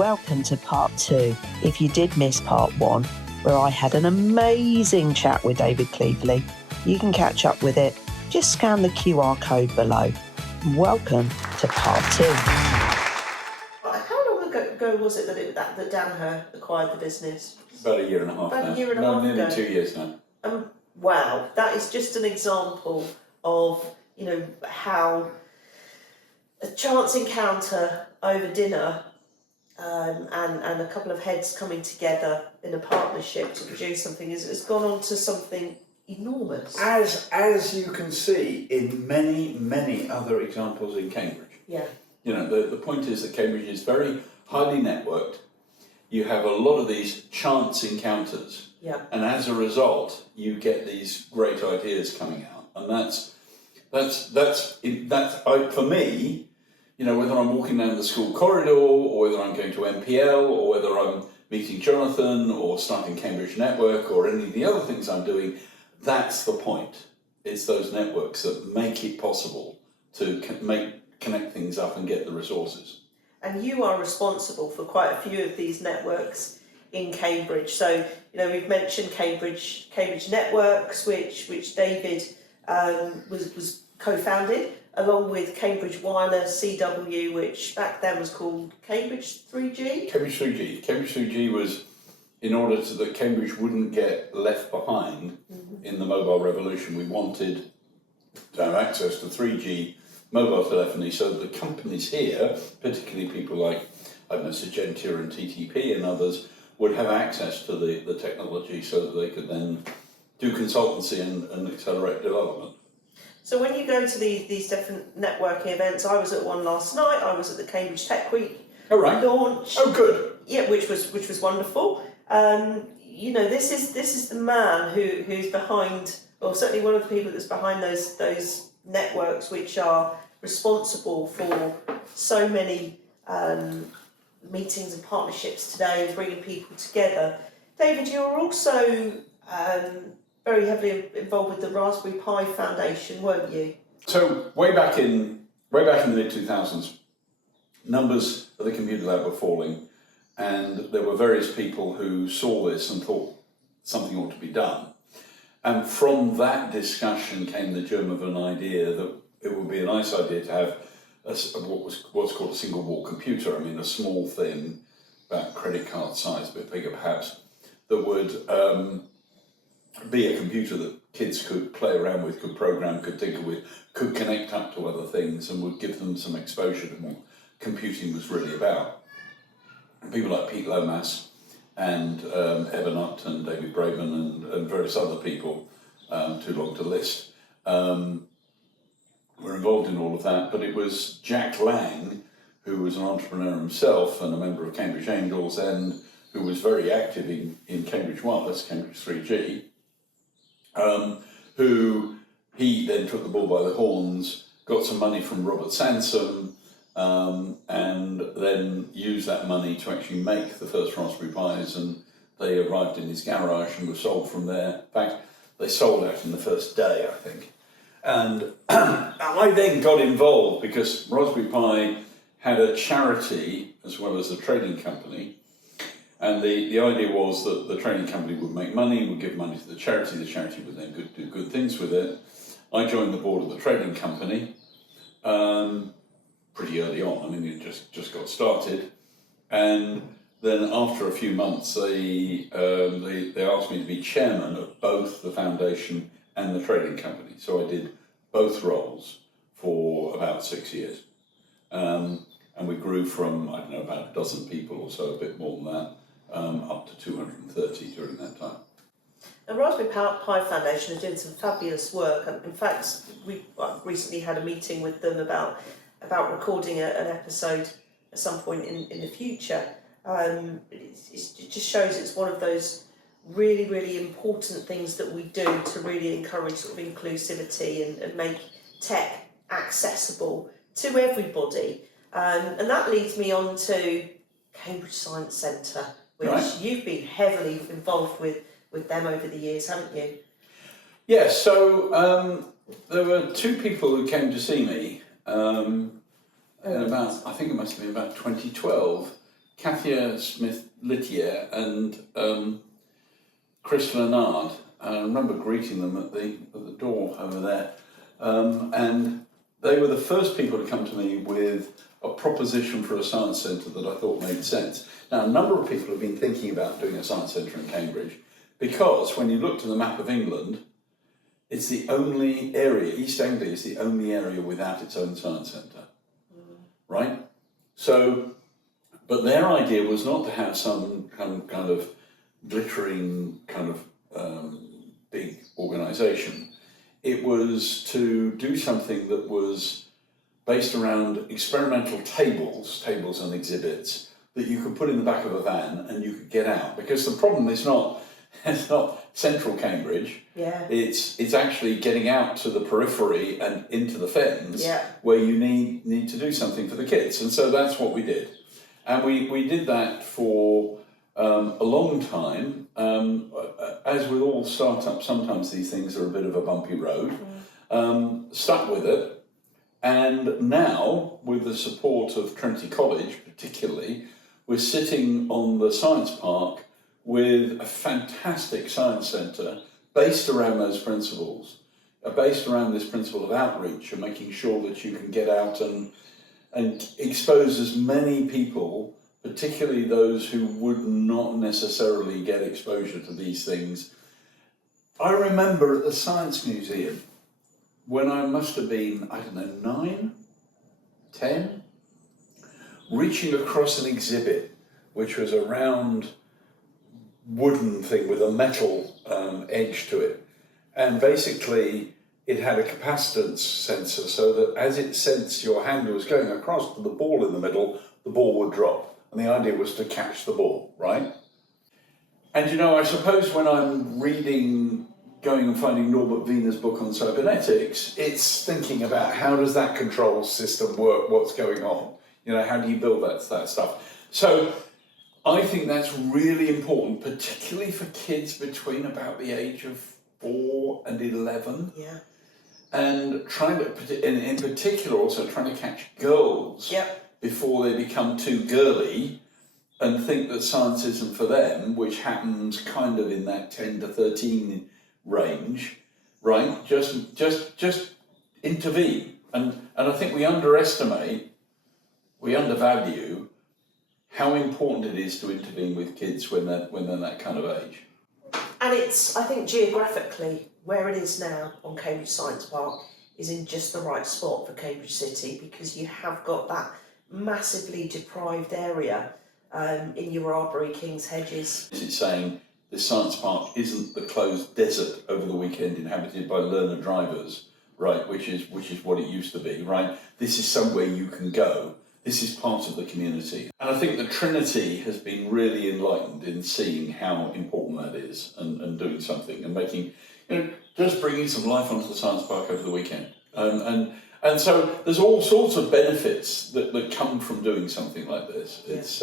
Welcome to part 2. If you did miss part 1, where I had an amazing chat with David Cleevely, you can catch up with it. Just scan the QR code below. Welcome to part 2. How long ago was it that Dan acquired the business? About a year and a half now. About a year and a half ago. Nearly 2 years now. Wow, that is just an example of, how a chance encounter over dinner and a couple of heads coming together in a partnership to produce something has gone on to something enormous. As you can see in many, many other examples in Cambridge. Yeah. The point is that Cambridge is very highly networked. You have a lot of these chance encounters. Yeah. And as a result, you get these great ideas coming out. And that's for me, whether I'm walking down the school corridor or whether I'm going to MPL or whether I'm meeting Jonathan or starting Cambridge Network or any of the other things I'm doing, that's the point. It's those networks that make it possible to connect things up and get the resources. And you are responsible for quite a few of these networks in Cambridge. So, we've mentioned Cambridge Networks, which David was co-founded, along with Cambridge Wireless, CW, which back then was called Cambridge 3G? Cambridge 3G. Cambridge 3G was in order that Cambridge wouldn't get left behind in the mobile revolution. We wanted to have access to 3G mobile telephony so that the companies here, particularly people like Sagentia and TTP and others, would have access to the technology so that they could then do consultancy and accelerate development. So when you go to these different networking events, I was at one last night. I was at the Cambridge Tech Week launch. Oh, good. Yeah, which was wonderful. This is the man who's behind, or certainly one of the people that's behind those networks, which are responsible for so many meetings and partnerships today and bringing people together. David, you're also very heavily involved with the Raspberry Pi Foundation, weren't you? So way back in the mid-2000s, numbers at the computer lab were falling, and there were various people who saw this and thought something ought to be done. And from that discussion came the germ of an idea that it would be a nice idea to have what's called a single wall computer. I mean, a small thing, about credit card size, a bit bigger perhaps, that would be a computer that kids could play around with, could program, could tinker with, could connect up to other things, and would give them some exposure to what computing was really about. And people like Pete Lomas and Eben, Upton, David Braben, and various other people, too long to list, were involved in all of that. But it was Jack Lang, who was an entrepreneur himself and a member of Cambridge Angels, and who was very active in Cambridge Wireless, Cambridge 3G, who he then took the bull by the horns, got some money from Robert Sansom, and then used that money to actually make the first Raspberry Pis, and they arrived in his garage and were sold from there. In fact, they sold out in the first day, I think. And I then got involved because Raspberry Pi had a charity as well as a trading company. And the idea was that the trading company would make money, would give money to the charity would then do good things with it. I joined the board of the trading company pretty early on. I mean, it just got started. And then after a few months, they asked me to be chairman of both the foundation and the trading company. So I did both roles for about 6 years. And we grew from, about a dozen people or so, a bit more than that, up to 230 during that time. The Raspberry Pi Foundation is doing some fabulous work. In fact, we recently had a meeting with them about recording an episode at some point in the future. It just shows it's one of those really, really important things that we do to really encourage sort of inclusivity and make tech accessible to everybody. And that leads me on to Cambridge Science Centre, which you've been heavily involved with them over the years, haven't you? Yes, so there were two people who came to see me in about, I think it must have been about 2012, Katia Smith-Litiere and Chris Leonard. I remember greeting them at the door over there, and they were the first people to come to me with a proposition for a science centre that I thought made sense. Now, a number of people have been thinking about doing a science centre in Cambridge because when you look to the map of England, it's the only area, East Anglia is the only area without its own science centre, right? So, but their idea was not to have some kind of glittering kind of big organisation. It was to do something that was based around experimental tables and exhibits that you could put in the back of a van and you could get out. Because the problem is it's not central Cambridge. Yeah. It's actually getting out to the periphery and into the fens, yeah. where you need to do something for the kids. And so that's what we did. And we did that for a long time. As with all startups, sometimes these things are a bit of a bumpy road. Stuck with it. And now, with the support of Trinity College particularly, we're sitting on the science park with a fantastic science centre based around those principles, based around this principle of outreach and making sure that you can get out and expose as many people, particularly those who would not necessarily get exposure to these things. I remember at the Science Museum, when I must have been, 9, 10, reaching across an exhibit, which was a round wooden thing with a metal edge to it. And basically, it had a capacitance sensor so that as it sensed your hand was going across to the ball in the middle, the ball would drop. And the idea was to catch the ball, right? And I suppose when I'm going and finding Norbert Wiener's book on cybernetics, it's thinking about how does that control system work, what's going on? How do you build that stuff? So I think that's really important, particularly for kids between about the age of 4 and 11. Yeah. And in particular also trying to catch girls before they become too girly and think that science isn't for them, which happens kind of in that 10 to 13 range, right? Just intervene. And I think we undervalue how important it is to intervene with kids when they're that kind of age. And it's, I think, geographically, where it is now on Cambridge Science Park is in just the right spot for Cambridge City, because you have got that massively deprived area in your Arbory, King's Hedges. It's saying this science park isn't the closed desert over the weekend inhabited by learner drivers, right, which is what it used to be, right? This is somewhere you can go. This is part of the community. And I think that Trinity has been really enlightened in seeing how important that is and doing something and making, just bringing some life onto the science park over the weekend. And so there's all sorts of benefits that come from doing something like this. It's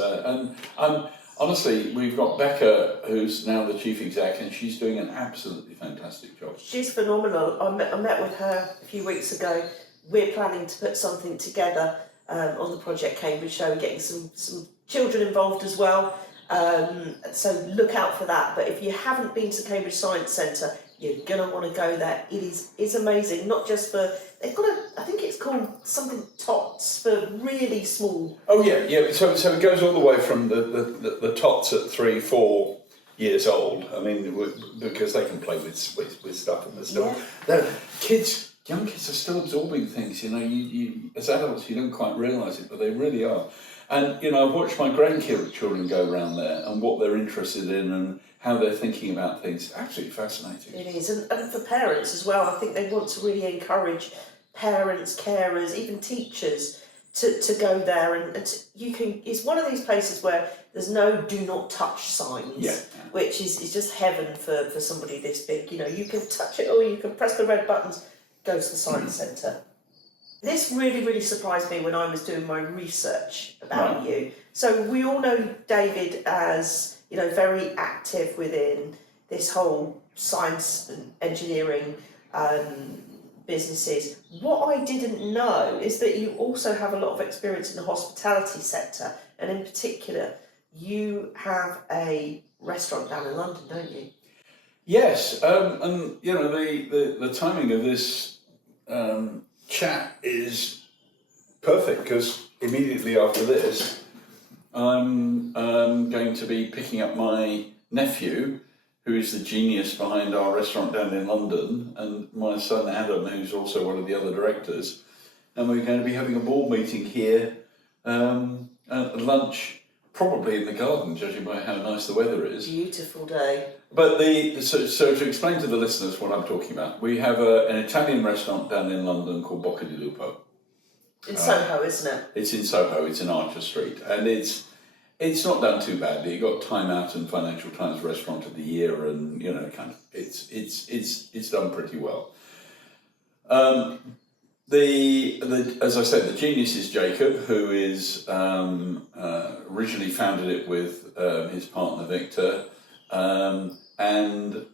honestly, we've got Becca, who's now the chief exec, and she's doing an absolutely fantastic job. She's phenomenal. I met with her a few weeks ago. We're planning to put something together on the Project Cambridge show and getting some children involved as well. So look out for that. But if you haven't been to Cambridge Science Centre, you're going to want to go there. It is amazing, not just for, they've got I think it's called something tots for really small. Oh yeah. So it goes all the way from the tots at 3, 4 years old. I mean, because they can play with stuff and stuff. Yeah. Young kids are still absorbing things. You as adults, you don't quite realise it, but they really are. And I've watched my grandchildren go around there and what they're interested in and how they're thinking about things. Absolutely fascinating. It is, and for parents as well. I think they want to really encourage parents, carers, even teachers to go there and you can. It's one of these places where there's no "do not touch" signs, which is just heaven for somebody this big. You can touch it or you can press the red buttons. Go to the Science Centre. This really, really surprised me when I was doing my research about you. So we all know David as, very active within this whole science and engineering businesses. What I didn't know is that you also have a lot of experience in the hospitality sector, and in particular you have a restaurant down in London, don't you? Yes, and you know the timing of this chat is perfect because immediately after this, I'm going to be picking up my nephew, who is the genius behind our restaurant down in London, and my son Adam, who's also one of the other directors, and we're going to be having a board meeting here at lunch, probably in the garden, judging by how nice the weather is. Beautiful day. But so to explain to the listeners what I'm talking about, we have an Italian restaurant down in London called Bocca di Lupo. In Soho, isn't it? It's in Soho. It's in Archer Street, and it's not done too badly. It got Time Out and Financial Times Restaurant of the Year, and you know, kind of, it's done pretty well. As I said, the genius is Jacob, who is originally founded it with his partner Victor, and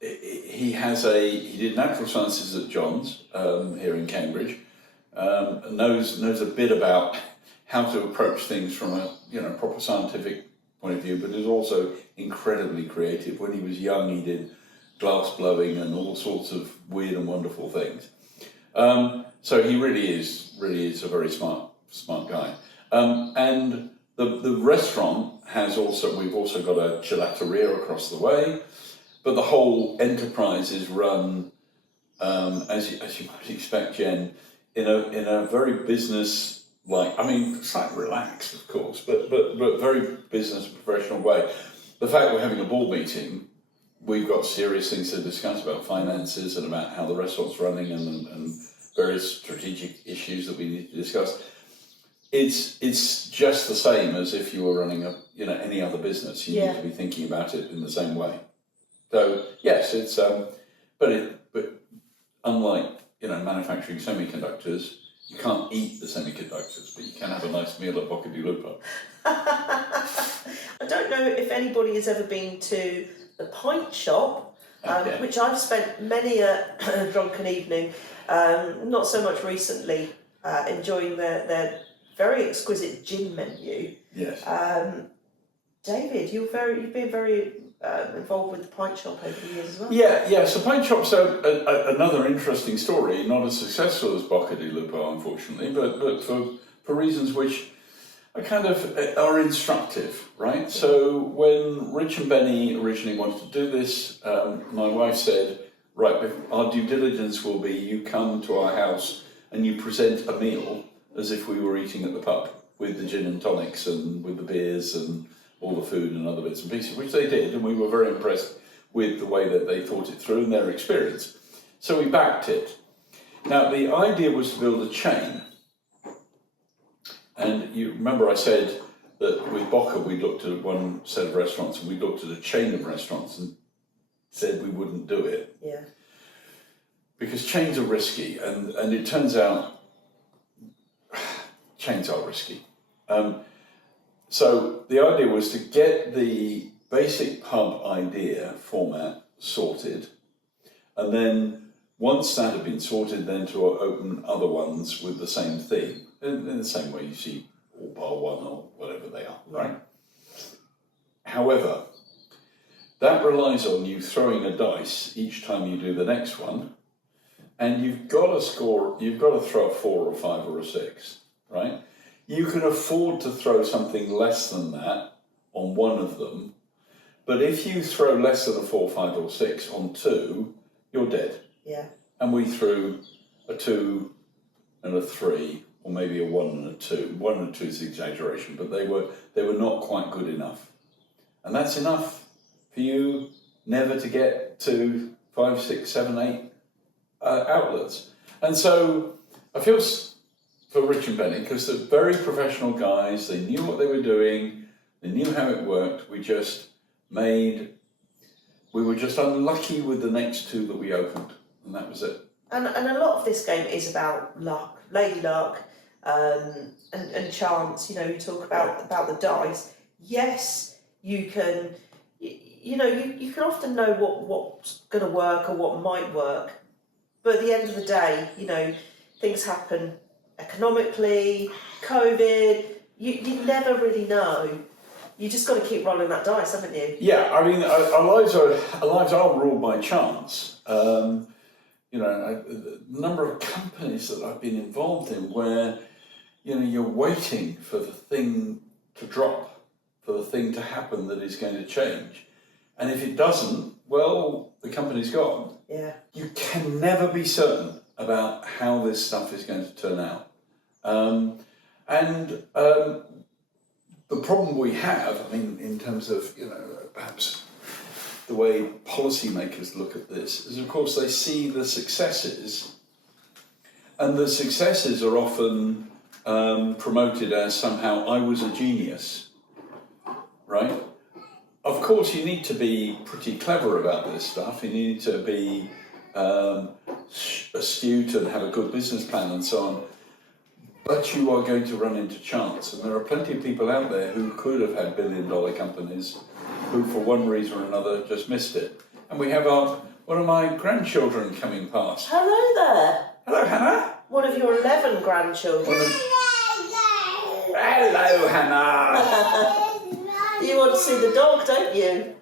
he did natural sciences at John's here in Cambridge, knows a bit about how to approach things from a proper scientific point of view, but is also incredibly creative. When he was young, he did glass blowing and all sorts of weird and wonderful things. So he really is a very smart guy. And the restaurant we've also got a gelateria across the way, but the whole enterprise is run, as you might expect, Jen, in a very business-like, I mean, slightly relaxed, of course, but very business professional way. The fact we're having a board meeting, we've got serious things to discuss about finances and about how the restaurant's running and various strategic issues that we need to discuss. It's just the same as if you were running any other business. You need to be thinking about it in the same way. So yes, it's but unlike manufacturing semiconductors, you can't eat the semiconductors, but you can have a nice meal at Bocca di Lupo. I don't know if anybody has ever been to the pint shop, which I've spent many a drunken evening, not so much recently, enjoying their very exquisite gin menu. Yes. David, you've been very involved with the pint shop over the years as well. Yeah. So pint shops are another interesting story. Not as successful as Bocca di Lupo, unfortunately, but for reasons which are kind of are instructive, right? So when Rich and Benny originally wanted to do this, my wife said, right, our due diligence will be you come to our house and you present a meal as if we were eating at the pub with the gin and tonics and with the beers and all the food and other bits and pieces, which they did, and we were very impressed with the way that they thought it through and their experience. So we backed it. Now, the idea was to build a chain. And you remember I said that with Bocca we looked at one set of restaurants and we looked at a chain of restaurants and said we wouldn't do it. Yeah. Because chains are risky, and it turns out chains are risky. So the idea was to get the basic pub idea format sorted, and then once that had been sorted, then to open other ones with the same theme, in the same way you see All Bar One or whatever they are, right? However, that relies on you throwing a dice each time you do the next one, and you've got to throw a 4 or a 5 or a 6, right? You can afford to throw something less than that on one of them, but if you throw less than a 4, 5 or 6 on 2, you're dead. Yeah. And we threw a 2 and a 3, or maybe a 1 and a 2. 1 and a 2 is exaggeration, but they were not quite good enough. And that's enough for you never to get to 5, 6, 7, 8 outlets. And so I feel for Rich and Benny, because they're very professional guys, they knew what they were doing, they knew how it worked. We were just unlucky with the next 2 that we opened, and that was it. And a lot of this game is about luck, lady luck, and chance. You talk about the dice. Yes, you can. You can often know what's going to work or what might work, but at the end of the day, things happen economically, COVID, you never really know. You just got to keep rolling that dice, haven't you? Yeah, I mean, our lives are ruled by chance. You know, the number of companies that I've been involved in where, you know, you're waiting for the thing to drop, for the thing to happen that is going to change. And if it doesn't, well, the company's gone. Yeah. You can never be certain about how this stuff is going to turn out. The problem we have, I mean, in terms of, you know, perhaps the way policymakers look at this, is of course they see the successes, and the successes are often promoted as somehow I was a genius, right? Of course, you need to be pretty clever about this stuff. You need to be astute and have a good business plan and so on. But you are going to run into chance, and there are plenty of people out there who could have had billion-dollar companies who, for one reason or another, just missed it. And we have one of my grandchildren coming past. Hello there. Hello, Hannah. One of your 11 grandchildren. Hello, Hannah. You want to see the dog, don't you?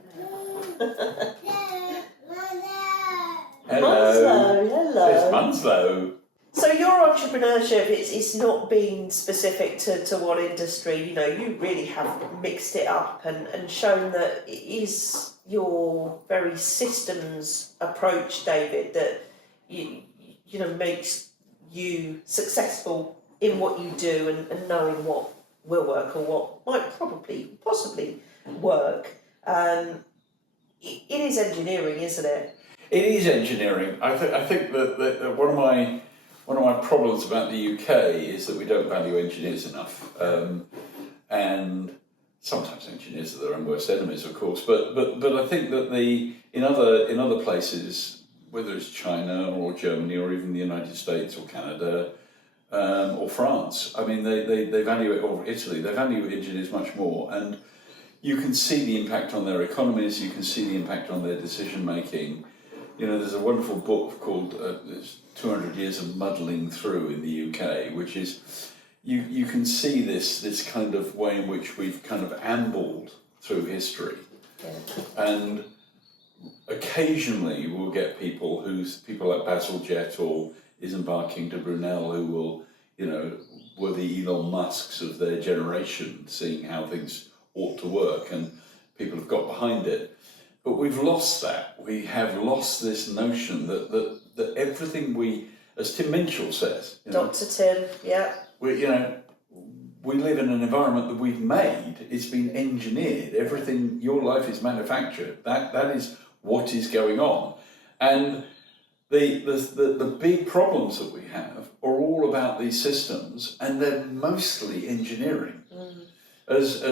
Hello. Munslow, hello. It's Munslow. So your entrepreneurship, it's not been specific to one industry. You know, you really have mixed it up and shown that it is your very systems approach, David, that you know makes you successful in what you do and knowing what will work or what might possibly work. It is engineering, isn't it? It is engineering. I think that one of my problems about the UK is that we don't value engineers enough, and sometimes engineers are their own worst enemies, of course. But I think that in other places, whether it's China or Germany or even the United States or Canada or France, I mean they value it, or Italy, they value engineers much more, and you can see the impact on their economies. You can see the impact on their decision making. You know, there's a wonderful book called 200 Years of Muddling Through in the UK, which is, you can see this kind of way in which we've kind of ambled through history. Yeah. And occasionally we'll get people like Basil Jett or 𝗔𝗹𝘀cie who will, you know, were the Elon Musks of their generation, seeing how things ought to work, and people have got behind it. But we've lost that. We have lost this notion that everything we, as Tim Minshall says, you know, Dr. Tim, yeah. We live in an environment that we've made. It's been engineered. Everything, your life is manufactured. That is what is going on. And the big problems that we have are all about these systems, and they're mostly engineering. Mm. As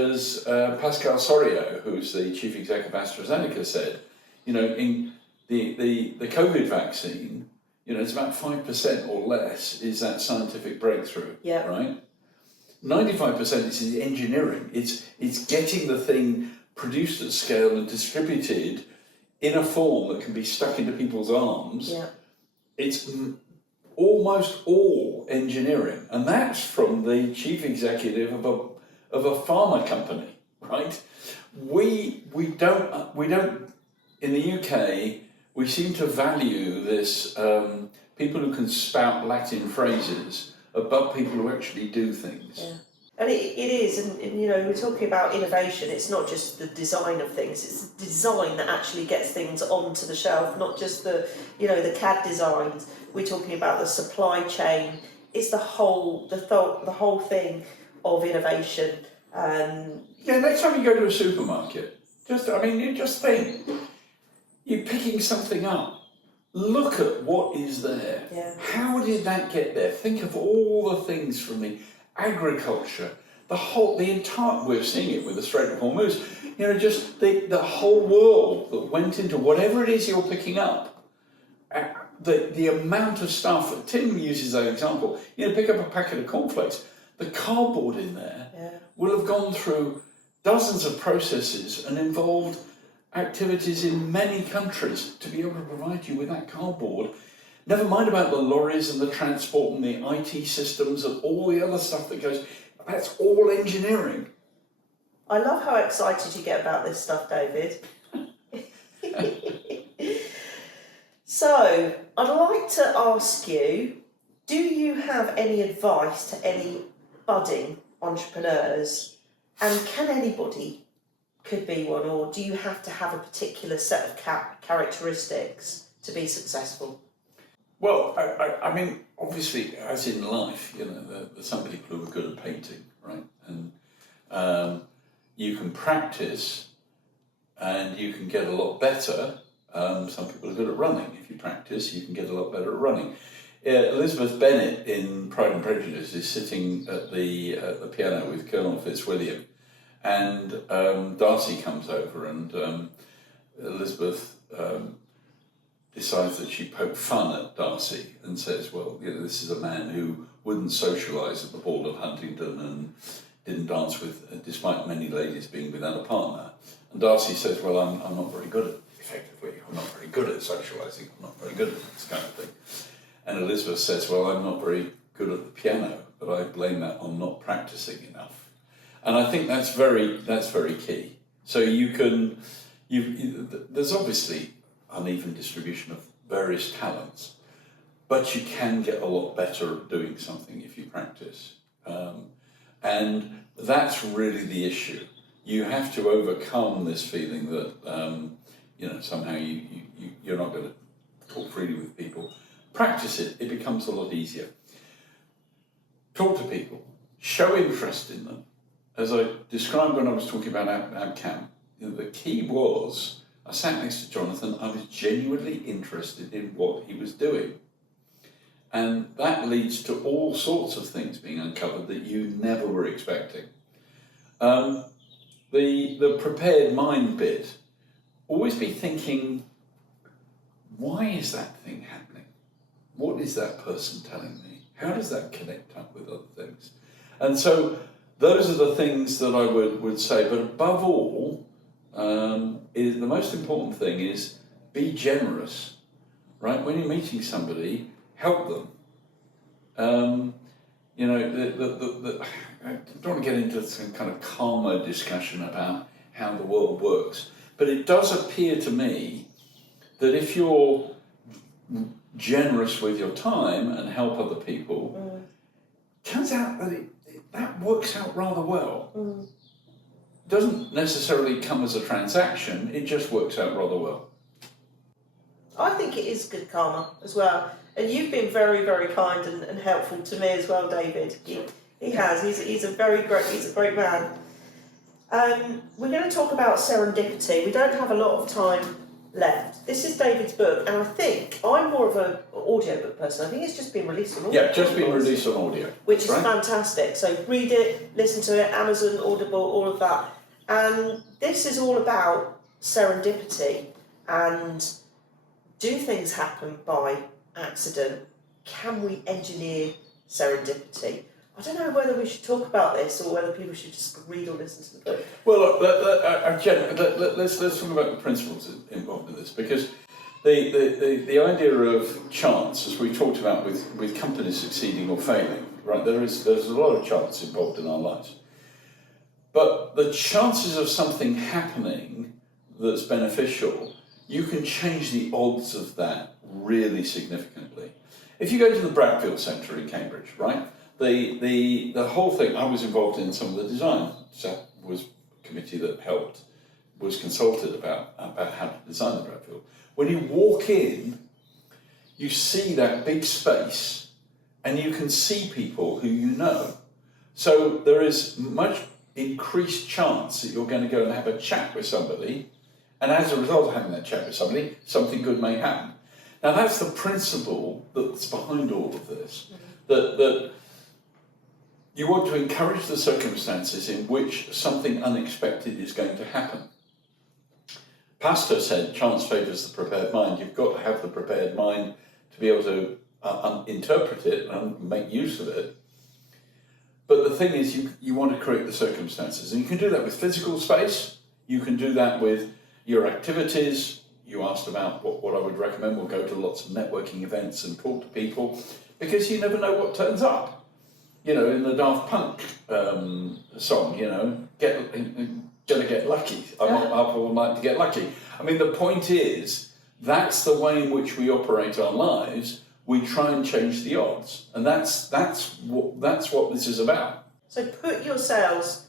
Pascal Soriot, who's the chief exec of AstraZeneca, said, you know, in the COVID vaccine, you know, it's about 5% or less is that scientific breakthrough, yeah. Right? 95% is the engineering. It's getting the thing produced at scale and distributed in a form that can be stuck into people's arms. Yeah. It's almost all engineering, and that's from the chief executive of a pharma company, right? We don't in the UK, we seem to value this people who can spout Latin phrases above people who actually do things. Yeah. And it is, and you know, we're talking about innovation. It's not just the design of things; it's the design that actually gets things onto the shelf, not just the CAD designs. We're talking about the supply chain. It's the whole thing of innovation. Yeah, next time you go to a supermarket, you just think, you're picking something up. Look at what is there. Yeah. How did that get there? Think of all the things from the agriculture, the entire, we're seeing it with the Strait of Hormuz, you know, just the whole world that went into whatever it is you're picking up. The amount of stuff, Tim uses that example, you know, pick up a packet of cornflakes, the cardboard in there will have gone through dozens of processes and involved activities in many countries to be able to provide you with that cardboard. Never mind about the lorries and the transport and the IT systems and all the other stuff that goes. That's all engineering. I love how excited you get about this stuff, David. So, I'd like to ask you, do you have any advice to any budding entrepreneurs? And can anybody could be one, or do you have to have a particular set of characteristics to be successful? Well, I mean, obviously, as in life, you know, there's some people who are good at painting, right? And you can practice and you can get a lot better. Some people are good at running. If you practice, you can get a lot better at running. Elizabeth Bennet in Pride and Prejudice is sitting at the piano with Colonel Fitzwilliam, and Darcy comes over, and Elizabeth decides that she poked fun at Darcy and says, well, you know, this is a man who wouldn't socialise at the ball of Huntingdon and didn't dance with, despite many ladies being without a partner. And Darcy says, well, I'm not very good at, effectively, I'm not very good at socialising, I'm not very good at this kind of thing. And Elizabeth says, well, I'm not very good at the piano, but I blame that on not practising enough. And I think that's very key. So there's obviously uneven distribution of various talents, but you can get a lot better at doing something if you practice. And that's really the issue. You have to overcome this feeling that you know, somehow you're not going to talk freely with people. Practice it, it becomes a lot easier. Talk to people, show interest in them. As I described when I was talking about Abcam, you know, the key was, I sat next to Jonathan, I was genuinely interested in what he was doing. And that leads to all sorts of things being uncovered that you never were expecting. The prepared mind bit, always be thinking, why is that thing happening? What is that person telling me? How does that connect up with other things? And so those are the things that I would say, but above all, is the most important thing is be generous, right? When you're meeting somebody, help them. You know, I don't want to get into some kind of karma discussion about how the world works, but it does appear to me that if you're generous with your time and help other people, turns out that that works out rather well. Doesn't necessarily come as a transaction, it just works out rather well. I think it is good karma as well. And you've been very, very kind and helpful to me as well, David. He has. He's a great man. We're going to talk about serendipity. We don't have a lot of time left. This is David's book, and I think I'm more of an audiobook person. I think it's just been released on audio. Yeah, just been released on audio. Which is fantastic. So read it, listen to it, Amazon, Audible, all of that. And this is all about serendipity and do things happen by accident? Can we engineer serendipity? I don't know whether we should talk about this or whether people should just read or listen to the book. Well, let's talk about the principles involved in this, because the idea of chance, as we talked about with companies succeeding or failing, right? There's a lot of chance involved in our lives, but the chances of something happening that's beneficial, you can change the odds of that really significantly. If you go to the Bradfield Centre in Cambridge, right? The whole thing, I was involved in some of the design. So was a committee that was consulted about how to design the Bradfield. When you walk in, you see that big space and you can see people who you know. So there is much increased chance that you're going to go and have a chat with somebody, and as a result of having that chat with somebody, something good may happen. Now that's the principle that's behind all of this, that you want to encourage the circumstances in which something unexpected is going to happen. Pastor said, chance favours the prepared mind. You've got to have the prepared mind to be able to interpret it and make use of it. But the thing is, you want to create the circumstances. And you can do that with physical space. You can do that with your activities. You asked about what I would recommend. We'll go to lots of networking events and talk to people, because you never know what turns up. you know, in the Daft Punk song, you know, gonna get lucky. I'm up all night to get lucky. I mean, the point is, that's the way in which we operate our lives. We try and change the odds, and that's what this is about. So put ourselves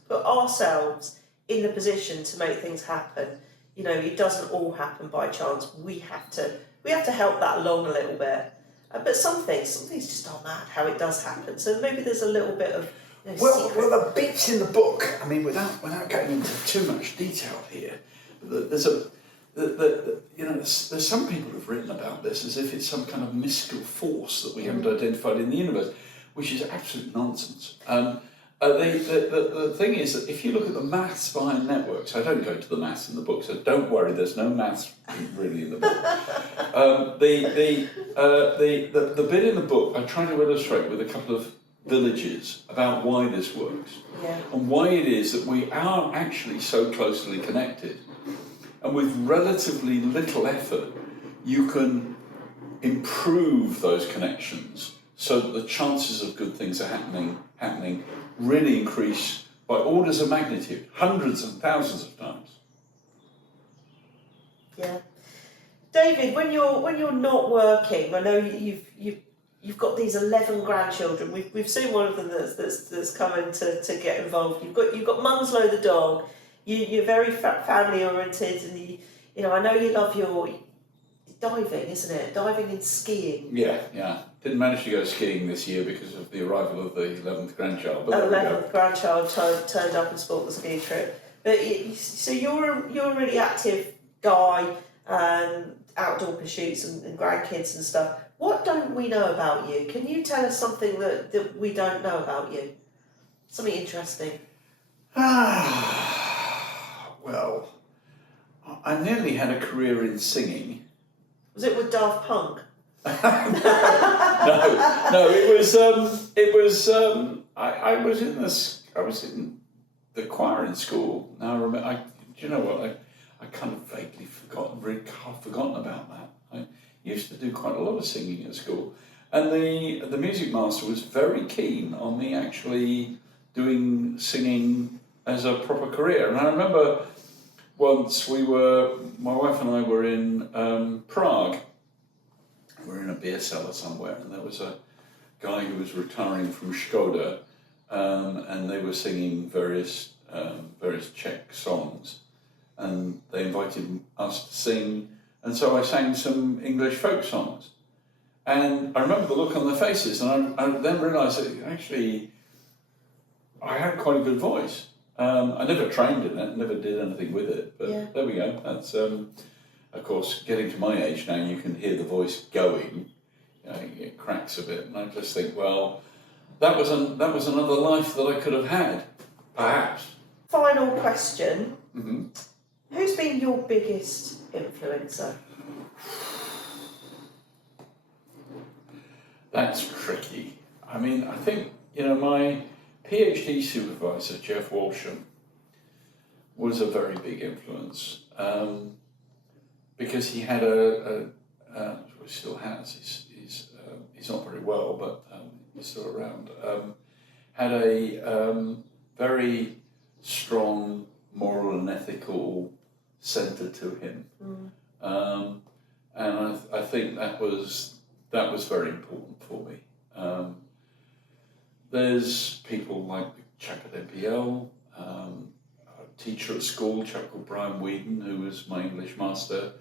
in the position to make things happen. You know, it doesn't all happen by chance. We have to help that along a little bit. But some things just aren't mad how it does happen. So maybe there's a little bit of well, the bits in the book. I mean, without going into too much detail here, there's there's some people who've written about this as if it's some kind of mystical force that we haven't identified in the universe, which is absolute nonsense. The thing is that if you look at the maths behind networks, I don't go to the maths in the book, so don't worry, there's no maths really in the book. The bit in the book I try to illustrate with a couple of villages about why this works, and why it is that we are actually so closely connected, and with relatively little effort you can improve those connections so that the chances of good things are happening really increase by orders of magnitude, hundreds and thousands of times. Yeah, David, when you're not working, I know you've got these 11 grandchildren. We've seen one of them that's come in to get involved. You've got Munslow the dog. You're very family oriented, and you know I know you love your diving, isn't it? Diving and skiing. Yeah. Didn't manage to go skiing this year because of the arrival of the 11th grandchild. But 11th grandchild turned up and spoilt the ski trip. But so you're a really active guy, outdoor pursuits and grandkids and stuff. What don't we know about you? Can you tell us something that we don't know about you? Something interesting. Well, I nearly had a career in singing. Was it with Daft Punk? No, it was. I was in the choir in school. Now I remember. Do you know what? I kind of vaguely forgotten about that. I used to do quite a lot of singing at school, and the music master was very keen on me actually doing singing as a proper career. And I remember once my wife and I were in Prague. We were in a beer cellar somewhere, and there was a guy who was retiring from Skoda, and they were singing various Czech songs, and they invited us to sing, and so I sang some English folk songs. And I remember the look on their faces, and I then realised that actually I had quite a good voice. I never trained in it, never did anything with it, but there we go. That's of course, getting to my age now, you can hear the voice going. You know, it cracks a bit, and I just think, well, that was another life that I could have had, perhaps. Final question: Mm-hmm. Who's been your biggest influencer? That's tricky. I mean, I think my PhD supervisor, 𝗔𝗹𝘀ance, was a very big influence. Because he had he still has, he's not very well, but he's still around, had a very strong moral and ethical centre to him. And I think that was very important for me. There's people like 𝗔𝗹𝘀ance, a teacher at school, a chap called 𝗔𝗹𝘀ance, who was my English master,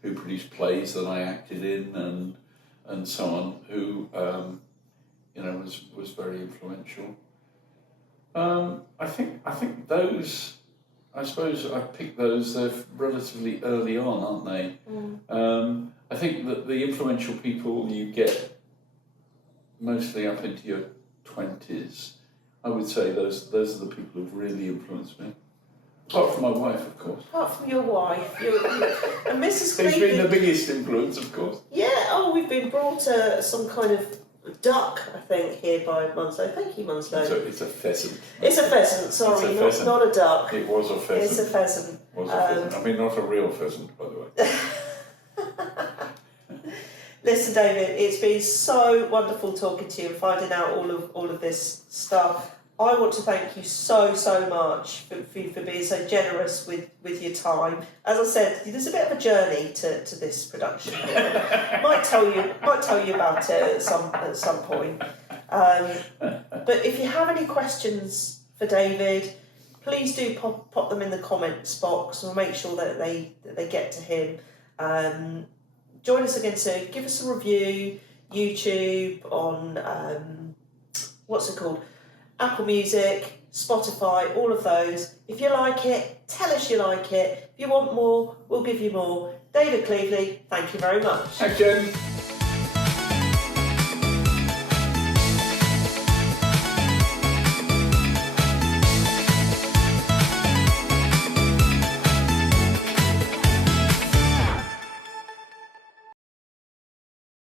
who produced plays that I acted in and so on, who was very influential. I think those, I suppose I picked those, they're relatively early on, aren't they? I think that the influential people you get mostly up into your 20s, I would say those are the people who've really influenced me. Apart from my wife, of course. Apart from your wife, and Mrs. Cleevely. Who's been the biggest influence, of course. Yeah, we've been brought some kind of duck, I think, here by Munslow. Thank you, Munslow. It's a pheasant. It's a pheasant, sorry, not a duck. It was a pheasant. It's a pheasant. I mean, not a real pheasant, by the way. Listen, David, it's been so wonderful talking to you and finding out all of this stuff. I want to thank you so much for being so generous with your time. As I said, there's a bit of a journey to this production. might tell you about it at some point. But if you have any questions for David, please do pop them in the comments box. We'll make sure that they get to him. Join us again soon. Give us a review, YouTube, on what's it called? Apple Music, Spotify, all of those. If you like it, tell us you like it. If you want more, we'll give you more. David Cleevely, thank you very much. Thanks, Jen.